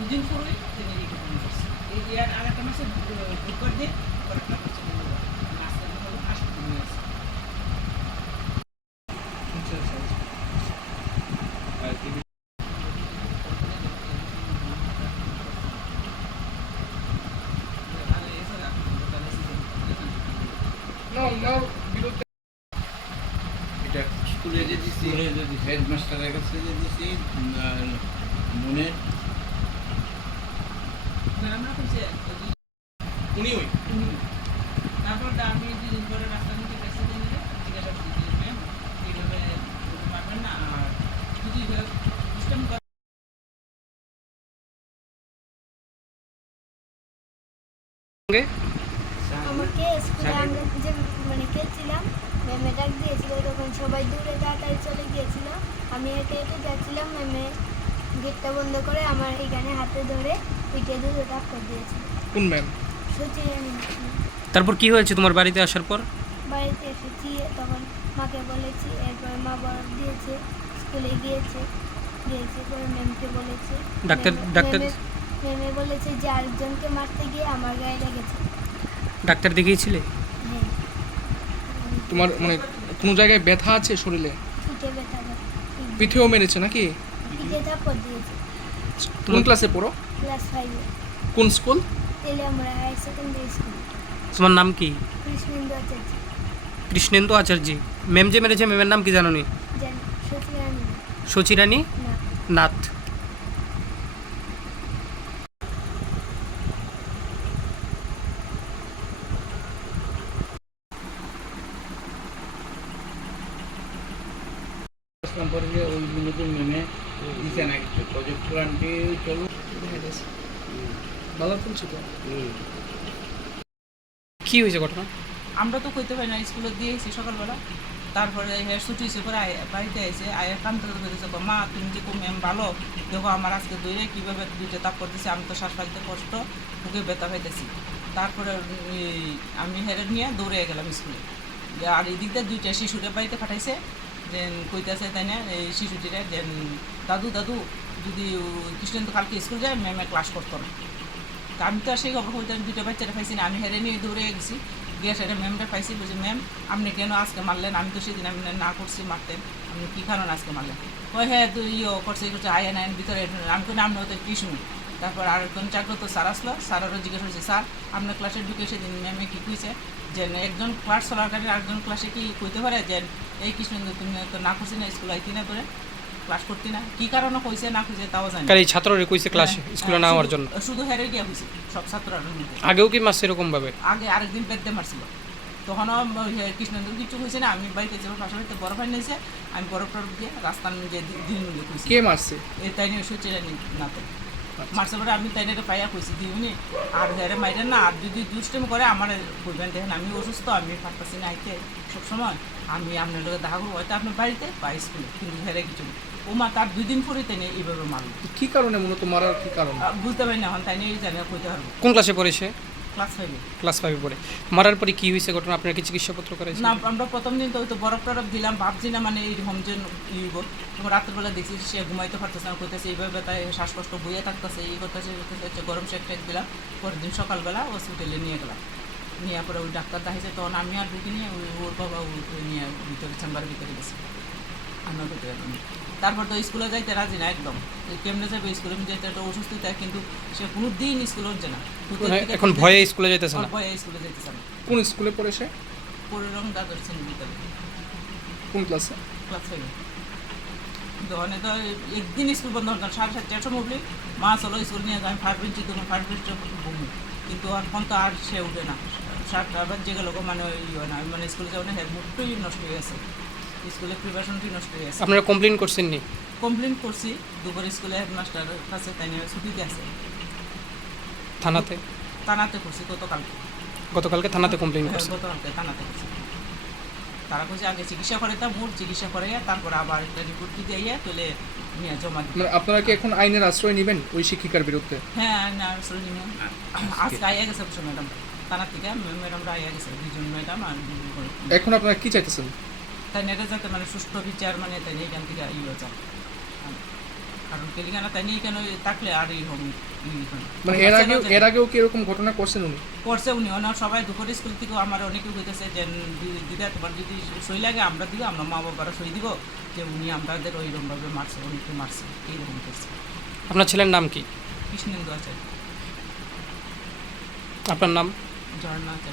দুদিন পরে তিনি রিকমেন্ড করছে এই ইয়ার আর একটা মাসে বুক দিয়ে মাসে হাসপাতালে নিয়ে এটা স্কুলে যে দিছি হেডমাস্টারের কাছে যে আমরা কইছে উনি ওই তারপর আমি দুদিন পরে রাস্তা নিতে গেছি দিন জিজ্ঞাসা করছি যে ম্যাম এইভাবে পারবেন না আর যদি সিস্টেম আমাকে স্কুলে আমরা যে মানে খেলছিলাম ম্যামে ডাক দিয়েছিল তখন সবাই দূরে তাড়াতাড়ি চলে গিয়েছিল। আমি হেঁটে হেঁটে যাচ্ছিলাম ম্যামে গেটটা বন্ধ করে আমার এখানে হাতে ধরে পিঠে দুটো ডাক্তার দিয়েছে। কোন ম্যাম? সত্যি তারপর কি হয়েছে তোমার বাড়িতে আসার পর? বাড়িতে এসেছি তখন মাকে বলেছি এরপর মা বরফ দিয়েছে স্কুলে গিয়েছে গিয়েছে পরে ম্যামকে বলেছে। ডাক্তার- ম্যামে- ডাক্তার- ম্যামে- ম্যামে বলেছে যে আরেকজনকে মারতে গিয়ে আমার গায়ে লেগেছে। ডাক্তার দেখিয়েছিলে? হ্যাঁ। তোমার মানে কোনো জায়গায় ব্যথা আছে শরীরে? পিঠে ব্যথা করে। পিঠেও মেরেছে নাকি? পিঠে থাপ্পড় দিয়েছে কোন ক্লাসে পড়ো ক্লাস ফাইভে কোন স্কুল তেলে আমরা হায়ার সেকেন্ডারি স্কুল তোমার নাম কি? কৃষ্ণেন্দু আচার্য কৃষ্ণেন্দু আচার্য। ম্যাম যে মেরেছে ম্যামের নাম কি জানো নি? জানি সত্যি আমি না। সচিরানী? না। নাথ। সম্পর্কে ওইগুলো তো মেনে দিছে না প্রজেক্ট প্ল্যানটি চলো ভালো চলছে তো। কি হয়েছে ঘটনা? আমরা তো কইতে পারি না স্কুলে দিয়েছি সকালবেলা। তারপরে হ্যাঁ ছুটি হয়েছে পরে বাড়িতে এসে আয়ের কান্দতে বেরিয়েছে মা তুমি যে ম্যাম ভালো দেখো আমার আজকে দইরে কীভাবে দুইটা তাপ করতেছে আমি তো শ্বাস ফাইতে কষ্ট বুকে ব্যথা পাইতেছি। তারপরে আমি হেরে নিয়ে দৌড়ে গেলাম স্কুলে। আর এই দিক দিয়ে দুইটা শিশুরে বাড়িতে পাঠাইছে যে কইতেছে তাই না, এই শিশুটিরা যে দাদু দাদু, যদি কৃষ্ণেন্দু কালকে স্কুল যায়, ম্যামে ক্লাস করতো না। তা আমি তো আর সেই খবর হইতে আমি দুটো বাচ্চাটা পাইছি না, আমি হেরে নিয়ে দৌড়ে গেছি, গিয়ে সেটা ম্যামটা পাইছি, বলছি, ম্যাম, আপনি কেন আজকে মারলেন? আমি তো সেদিন আমি না করছি মারতেন আপনি কী কারণে আজকে মারলেন? ওই হ্যাঁ তুই ইয়ে করছে করছে আয় নাইন ভিতরে, আমি কোনো আপনি হয়তো কৃষ্ণ তারপর আর একজন জাগ্রত স্যার আসলো। স্যারেরও জিজ্ঞেস করছে স্যার আপনার ক্লাসে ঢুকে সেদিন ম্যামে কী কইছে? যে একজন ক্লাস চলাকালীন আরেকজন ক্লাসে কি কইতে পারে যে এই কৃষ্ণেন্দু তুমি তো না করছি না স্কুল আইতি না করে ক্লাস করতি না। কী কারণে কইছে না কইছে তাও জানি। এই ছাত্ররে কইছে ক্লাসে স্কুলে না শুধু- জন্য। শুধু হেরে গিয়া হয়েছে সব ছাত্ররা মধ্যে আগেও কি মাস এরকম ভাবে আগে আরেকদিন বেদে মারছিল। তখনও কৃষ্ণেন্দুর কিছু হয়েছে না আমি বাড়িতে যাব পাশাপাশি বরফ আনি নিয়েছে আমি বরফ টরফ দিয়ে রাস্তার যে দিন মিলে কইছি। কে মারছে? এই তাই নিয়ে সূচি না তো মারছে পরে আমি তাই নিয়ে পাইয়া কইছি দিউনি আর হেরে মাইরে না আর যদি দুষ্টেম করে আমার বলবেন দেখেন আমি অসুস্থ আমি পারতাছি না আইতে সবসময়। আমি আপনার লোকের দেখা করব হয়তো আপনার বাড়িতে বা স্কুলে কিন্তু হেরে কিছু ও মা তার দুই দিন পরে তাই এইভাবে মারল। কি কারণে মূলত মারার কি কারণ? বুঝতে পারি না এখন তাই নিয়ে জানি কইতে পারব। কোন ক্লাসে পড়েছে ক্লাস ফাইভে ক্লাস ফাইভে পড়ে। মারার পরে কি হয়েছে ঘটনা? আপনার কি চিকিৎসাপত্র করেছে না আমরা প্রথম দিন তো ওই তো বরফ টরফ দিলাম ভাবছি না মানে এই হোম যে তোমার রাত্রেবেলা দেখছি সে ঘুমাইতে পারতেছে না কইতেছে এইভাবে তাই শ্বাসকষ্ট বইয়ে থাকতেছে এই করতেছে করতেছে হচ্ছে গরম শেক টেক দিলাম। পরের দিন সকালবেলা হসপিটালে নিয়ে গেলাম। নিয়ে পরে ওই ডাক্তার দেখাইছে তখন আমি আর ঢুকি নিয়ে ওই ওর বাবা ওই নিয়ে ভিতরে চেম্বারের ভিতরে গেছি। আমরা ভিতরে। তারপর তো স্কুলে যাইতে রাজি না একদম। কেমনে যাবে স্কুলে? আমি যাইতে একটা অসুস্থতা কিন্তু সে কোনো দিন স্কুলে হচ্ছে না। এখন ভয়ে স্কুলে যাইতেছে না? ভয়ে স্কুলে যাইতেছে না। কোন স্কুলে পড়েছে পরে রং দাদর কোন ক্লাসে? ক্লাস ফাইভে দোকানে তো একদিন স্কুল বন্ধ হতো সাড়ে সাতটার সময় উঠলে মা চলো স্কুল নিয়ে যাই ফার্স্ট বেঞ্চি তখন ফার্স্ট বেঞ্চে বমি। কিন্তু এখন তো আর সে উঠে না। সাতটা বাজে গেল মানে ইয়ে না। মানে স্কুলে যাও না হেড নষ্ট হয়ে গেছে। স্কুলের প্রিপারেশনটাই নষ্ট হয়ে গেছে। আপনারা কমপ্লেন করছেন নি কমপ্লেন করছি দুপুর স্কুলে হেডমাস্টারের কাছে তাই নিয়ে ছুটিতে আছে। থানাতে? থানাতে করছি গতকালকে। গতকালকে থানাতে কমপ্লেন হ্যাঁ, করছেন? গতকালকে থানাতে করছি। তারা কইছে আগে চিকিৎসা করে তা মোট চিকিৎসা করে তারপর আবার একটা রিপোর্ট দিতে ইয়ে তুলে নিয়ে জমা দিতে মানে আপনারা কি এখন আইনের আশ্রয় নেবেন ওই শিক্ষিকার বিরুদ্ধে? হ্যাঁ না সরোজিনী আজকে আইয়া গেছে ম্যাডাম। থানা থেকে ম্যাডামরা আইয়া গেছে দুজন ম্যাডাম আর এখন আপনারা কি চাইতেছেন? তাই নেটা যাতে মানে সুষ্ঠু বিচার মানে তাই নিয়ে এখান থেকে ইয়ে যায় কারণ কেলিখানা তাই নিয়ে কেন থাকলে আর এই হয় মানে এর আগেও এর আগেও কি এরকম ঘটনা করছেন উনি? করছে উনি। ওনার সবাই দুপুর স্কুল থেকেও আমার অনেকে হইতেছে যে দিদা তোমার যদি সই লাগে আমরা দিব আমরা মা বাবারা সই দিব যে উনি আমাদের ওইরকমভাবে মারছে উনিকে মারছে এইরকম করছে। আপনার ছেলের নাম কি? কৃষ্ণেন্দু আছে আপনার নাম? ঝর্ণা আছে